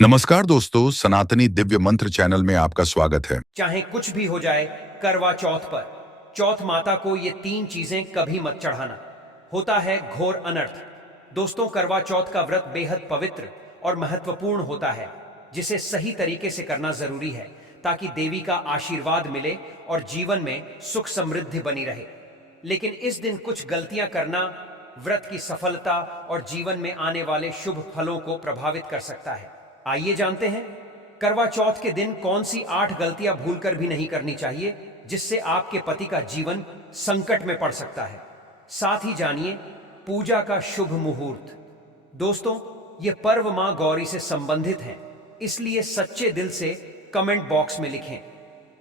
नमस्कार दोस्तों, सनातनी दिव्य मंत्र चैनल में आपका स्वागत है। चाहे कुछ भी हो जाए, करवा चौथ पर चौथ माता को ये तीन चीजें कभी मत चढ़ाना, होता है घोर अनर्थ। दोस्तों, करवा चौथ का व्रत बेहद पवित्र और महत्वपूर्ण होता है, जिसे सही तरीके से करना जरूरी है ताकि देवी का आशीर्वाद मिले और जीवन में सुख समृद्धि बनी रहे। लेकिन इस दिन कुछ गलतियां करना व्रत की सफलता और जीवन में आने वाले शुभ फलों को प्रभावित कर सकता है। आइए जानते हैं करवा चौथ के दिन कौन सी 8 गलतियां भूलकर भी नहीं करनी चाहिए, जिससे आपके पति का जीवन संकट में पड़ सकता है। साथ ही जानिए पूजा का शुभ मुहूर्त। दोस्तों, यह पर्व मां गौरी से संबंधित है, इसलिए सच्चे दिल से कमेंट बॉक्स में लिखें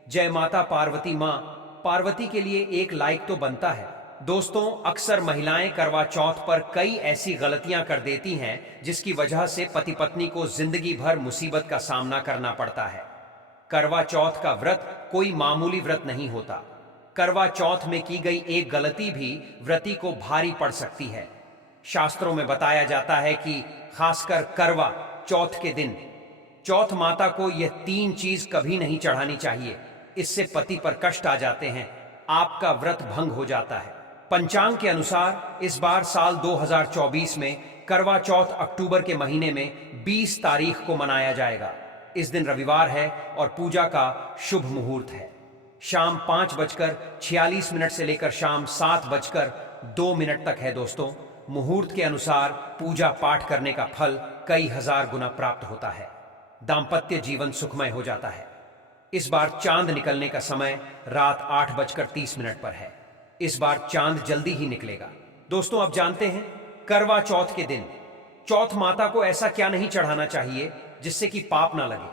जय माता पार्वती। मां पार्वती के लिए एक लाइक तो बनता है। दोस्तों, अक्सर महिलाएं करवा चौथ पर कई ऐसी गलतियां कर देती हैं जिसकी वजह से पति पत्नी को जिंदगी भर मुसीबत का सामना करना पड़ता है। करवा चौथ का व्रत कोई मामूली व्रत नहीं होता। करवा चौथ में की गई एक गलती भी व्रती को भारी पड़ सकती है। शास्त्रों में बताया जाता है कि खासकर करवा चौथ के दिन चौथ माता को यह तीन चीज कभी नहीं चढ़ानी चाहिए। इससे पति पर कष्ट आ जाते हैं, आपका व्रत भंग हो जाता है। पंचांग के अनुसार इस बार साल 2024 में करवा चौथ अक्टूबर के महीने में 20 तारीख को मनाया जाएगा। इस दिन रविवार है और पूजा का शुभ मुहूर्त है। शाम 5:46 से लेकर शाम 7:02 तक है। दोस्तों, मुहूर्त के अनुसार पूजा पाठ करने का फल कई हजार गुना प्राप्त होता है। दाम्पत्य जीवन सुखमय हो जाता है। इस बार चांद निकलने का समय रात 8:30 पर है। इस बार चांद जल्दी ही निकलेगा। दोस्तों, अब जानते हैं करवा चौथ के दिन चौथ माता को ऐसा क्या नहीं चढ़ाना चाहिए जिससे कि पाप ना लगे।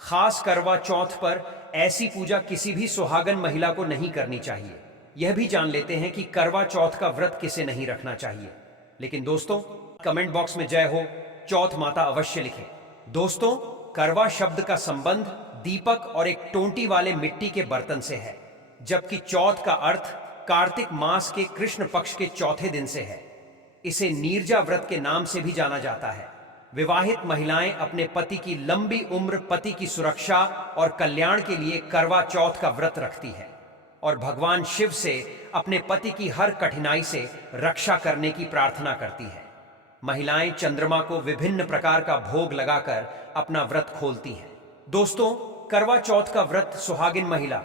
खास करवा चौथ पर ऐसी पूजा किसी भी सुहागन महिला को नहीं करनी चाहिए। यह भी जान लेते हैं कि करवा चौथ का व्रत किसे नहीं रखना चाहिए। लेकिन दोस्तों, कमेंट बॉक्स में जय हो चौथ माता अवश्य लिखें। दोस्तों, करवा शब्द का संबंध दीपक और एक टोंटी वाले मिट्टी के बर्तन से है, जबकि चौथ का अर्थ कार्तिक मास के कृष्ण पक्ष के चौथे दिन से है। इसे नीरजा व्रत के नाम से भी जाना जाता है। विवाहित महिलाएं अपने पति की लंबी उम्र, पति की सुरक्षा और कल्याण के लिए करवा चौथ का व्रत रखती है और भगवान शिव से अपने पति की हर कठिनाई से रक्षा करने की प्रार्थना करती है। महिलाएं चंद्रमा को विभिन्न प्रकार का भोग लगाकर अपना व्रत खोलती हैं। दोस्तों, करवा चौथ का व्रत सुहागिन महिला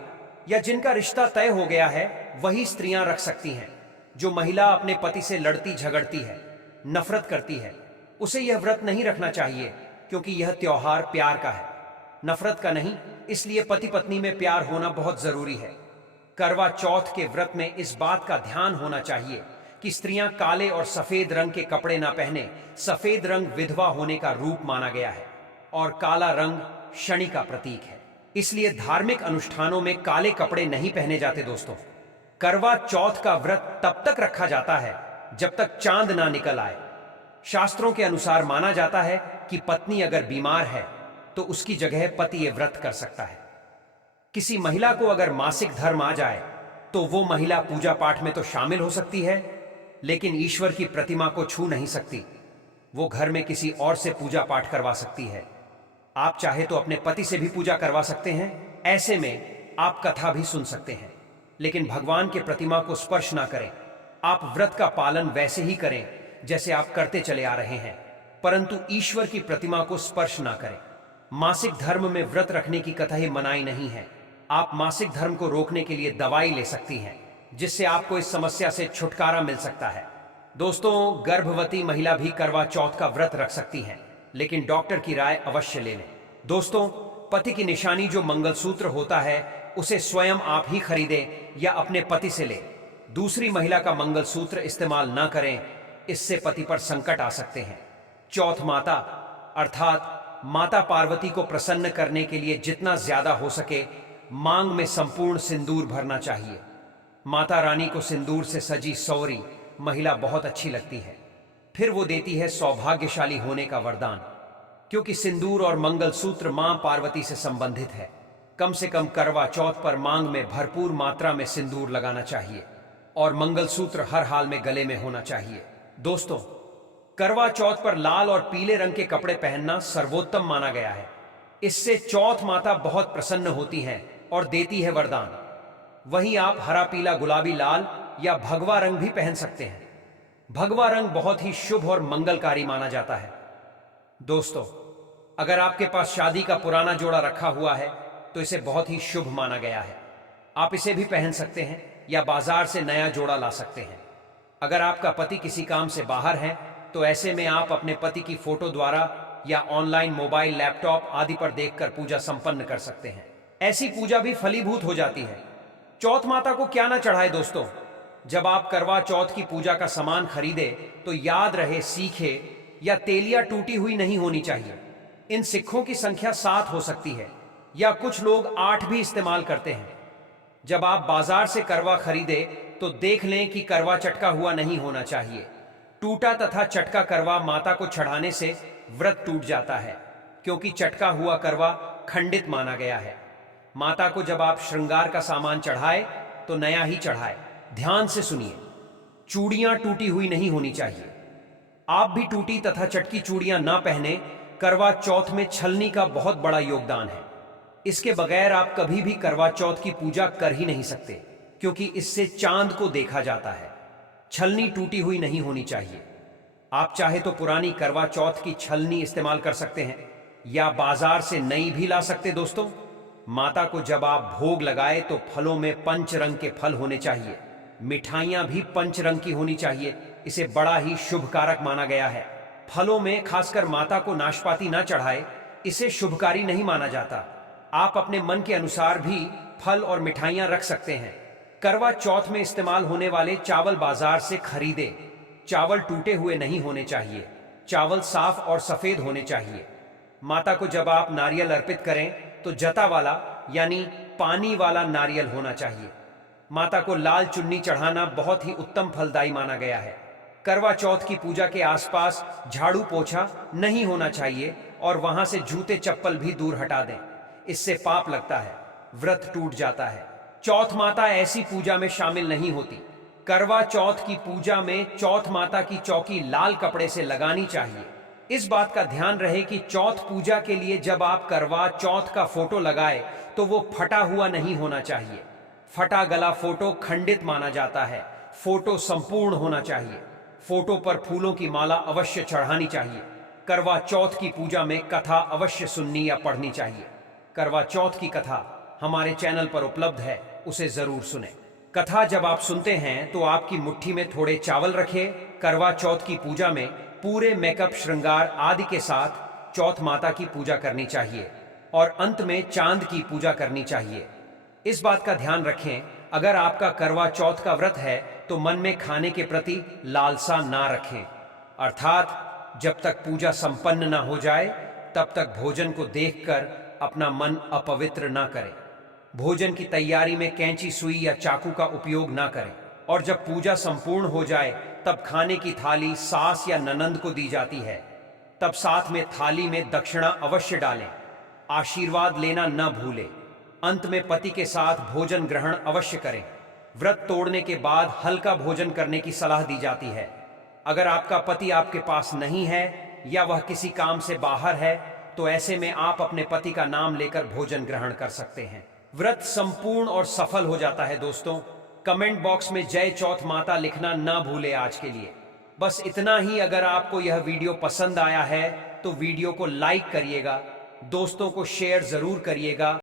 या जिनका रिश्ता तय हो गया है वही स्त्रियां रख सकती हैं। जो महिला अपने पति से लड़ती झगड़ती है, नफरत करती है, उसे यह व्रत नहीं रखना चाहिए, क्योंकि यह त्योहार प्यार का है, नफरत का नहीं। इसलिए पति पत्नी में प्यार होना बहुत जरूरी है। करवा चौथ के व्रत में इस बात का ध्यान होना चाहिए कि स्त्रियां काले और सफेद रंग के कपड़े ना पहने। सफेद रंग विधवा होने का रूप माना गया है और काला रंग शनि का प्रतीक है, इसलिए धार्मिक अनुष्ठानों में काले कपड़े नहीं पहने जाते। दोस्तों, करवा चौथ का व्रत तब तक रखा जाता है जब तक चांद ना निकल आए। शास्त्रों के अनुसार माना जाता है कि पत्नी अगर बीमार है तो उसकी जगह पति ये व्रत कर सकता है। किसी महिला को अगर मासिक धर्म आ जाए तो वो महिला पूजा पाठ में तो शामिल हो सकती है, लेकिन ईश्वर की प्रतिमा को छू नहीं सकती। वो घर में किसी और से पूजा पाठ करवा सकती है। आप चाहे तो अपने पति से भी पूजा करवा सकते हैं। ऐसे में आप कथा भी सुन सकते हैं, लेकिन भगवान के प्रतिमा को स्पर्श ना करें। आप व्रत का पालन वैसे ही करें जैसे आप करते चले आ रहे हैं, परंतु ईश्वर की प्रतिमा को स्पर्श ना करें। मासिक धर्म में व्रत रखने की कतई मनाही नहीं है। आप मासिक धर्म को रोकने के लिए दवाई ले सकती हैं, जिससे आपको इस समस्या से छुटकारा मिल सकता है। दोस्तों, गर्भवती महिला भी करवा चौथ का व्रत रख सकती हैं, लेकिन डॉक्टर की राय अवश्य ले लें। दोस्तों, पति की निशानी जो मंगलसूत्र होता है उसे स्वयं आप ही खरीदें या अपने पति से लें। दूसरी महिला का मंगलसूत्र इस्तेमाल न करें, इससे पति पर संकट आ सकते हैं। चौथ माता अर्थात माता पार्वती को प्रसन्न करने के लिए जितना ज्यादा हो सके मांग में संपूर्ण सिंदूर भरना चाहिए। माता रानी को सिंदूर से सजी सौरी महिला बहुत अच्छी लगती है। फिर वो देती है सौभाग्यशाली होने का वरदान, क्योंकि सिंदूर और मंगलसूत्र मां पार्वती से संबंधित है। कम से कम करवा चौथ पर मांग में भरपूर मात्रा में सिंदूर लगाना चाहिए और मंगलसूत्र हर हाल में गले में होना चाहिए। दोस्तों, करवा चौथ पर लाल और पीले रंग के कपड़े पहनना सर्वोत्तम माना गया है। इससे चौथ माता बहुत प्रसन्न होती हैं और देती है वरदान। वहीं आप हरा, पीला, गुलाबी, लाल या भगवा रंग भी पहन सकते हैं। भगवा रंग बहुत ही शुभ और मंगलकारी माना जाता है। दोस्तों, अगर आपके पास शादी का पुराना जोड़ा रखा हुआ है तो इसे बहुत ही शुभ माना गया है। आप इसे भी पहन सकते हैं या बाजार से नया जोड़ा ला सकते हैं। अगर आपका पति किसी काम से बाहर है तो ऐसे में आप अपने पति की फोटो द्वारा या ऑनलाइन मोबाइल, लैपटॉप आदि पर देखकर पूजा संपन्न कर सकते हैं। ऐसी पूजा भी फलीभूत हो जाती है। चौथ माता को क्या ना चढ़ाए दोस्तों। जब आप करवा चौथ की पूजा का सामान खरीदे तो याद रहे, सीखे या तेलिया टूटी हुई नहीं होनी चाहिए। इन सिक्कों की संख्या 7 हो सकती है या कुछ लोग 8 भी इस्तेमाल करते हैं। जब आप बाजार से करवा खरीदे तो देख लें कि करवा चटका हुआ नहीं होना चाहिए। टूटा तथा चटका करवा माता को चढ़ाने से व्रत टूट जाता है, क्योंकि चटका हुआ करवा खंडित माना गया है। माता को जब आप श्रृंगार का सामान चढ़ाए तो नया ही चढ़ाए। ध्यान से सुनिए, चूड़ियां टूटी हुई नहीं होनी चाहिए। आप भी टूटी तथा चटकी चूड़ियां ना पहने। करवा चौथ में छलनी का बहुत बड़ा योगदान है। इसके बगैर आप कभी भी करवा चौथ की पूजा कर ही नहीं सकते, क्योंकि इससे चांद को देखा जाता है। छलनी टूटी हुई नहीं होनी चाहिए। आप चाहे तो पुरानी करवा चौथ की छलनी इस्तेमाल कर सकते हैं या बाजार से नई भी ला सकते। दोस्तों, माता को जब आप भोग लगाए तो फलों में पंच रंग के फल होने चाहिए। मिठाइयां भी पंच रंग की होनी चाहिए। इसे बड़ा ही शुभ कारक माना गया है। फलों में खासकर माता को नाशपाती ना चढ़ाए, इसे शुभकारी नहीं माना जाता। आप अपने मन के अनुसार भी फल और मिठाइयां रख सकते हैं। करवा चौथ में इस्तेमाल होने वाले चावल बाजार से खरीदे। चावल टूटे हुए नहीं होने चाहिए। चावल साफ और सफेद होने चाहिए। माता को जब आप नारियल अर्पित करें तो जता वाला यानी पानी वाला नारियल होना चाहिए। माता को लाल चुन्नी चढ़ाना बहुत ही उत्तम फलदायी माना गया है। करवा चौथ की पूजा के आसपास झाड़ू पोछा नहीं होना चाहिए और वहां से जूते चप्पल भी दूर हटा दें। इससे पाप लगता है, व्रत टूट जाता है। चौथ माता ऐसी पूजा में शामिल नहीं होती। करवा चौथ की पूजा में चौथ माता की चौकी लाल कपड़े से लगानी चाहिए। इस बात का ध्यान रहे कि चौथ पूजा के लिए जब आप करवा चौथ का फोटो लगाए तो वो फटा हुआ नहीं होना चाहिए। फटा गला फोटो खंडित माना जाता है। फोटो संपूर्ण होना चाहिए। फोटो पर फूलों की माला अवश्य चढ़ानी चाहिए। करवा चौथ की पूजा में कथा अवश्य सुननी या पढ़नी चाहिए। करवा चौथ की कथा हमारे चैनल पर उपलब्ध है, उसे जरूर सुने। कथा जब आप सुनते हैं तो आपकी मुट्ठी में थोड़े चावल रखें। करवा चौथ की पूजा में पूरे मेकअप, श्रृंगार आदि के साथ चौथ माता की पूजा करनी चाहिए और अंत में चांद की पूजा करनी चाहिए। इस बात का ध्यान रखें, अगर आपका करवा चौथ का व्रत है तो मन में खाने के प्रति लालसा ना रखें। अर्थात जब तक पूजा संपन्न ना हो जाए तब तक भोजन को देखकर अपना मन अपवित्र ना करें। भोजन की तैयारी में कैंची, सुई या चाकू का उपयोग ना करें। और जब पूजा संपूर्ण हो जाए तब खाने की थाली सास या ननंद को दी जाती है। तब साथ में थाली में दक्षिणा अवश्य डालें। आशीर्वाद लेना न भूलें। अंत में पति के साथ भोजन ग्रहण अवश्य करें। व्रत तोड़ने के बाद हल्का भोजन करने की सलाह दी जाती है। अगर आपका पति आपके पास नहीं है या वह किसी काम से बाहर है तो ऐसे में आप अपने पति का नाम लेकर भोजन ग्रहण कर सकते हैं। व्रत संपूर्ण और सफल हो जाता है। दोस्तों, कमेंट बॉक्स में जय चौथ माता लिखना ना भूले। आज के लिए बस इतना ही। अगर आपको यह वीडियो पसंद आया है तो वीडियो को लाइक करिएगा, दोस्तों को शेयर जरूर करिएगा।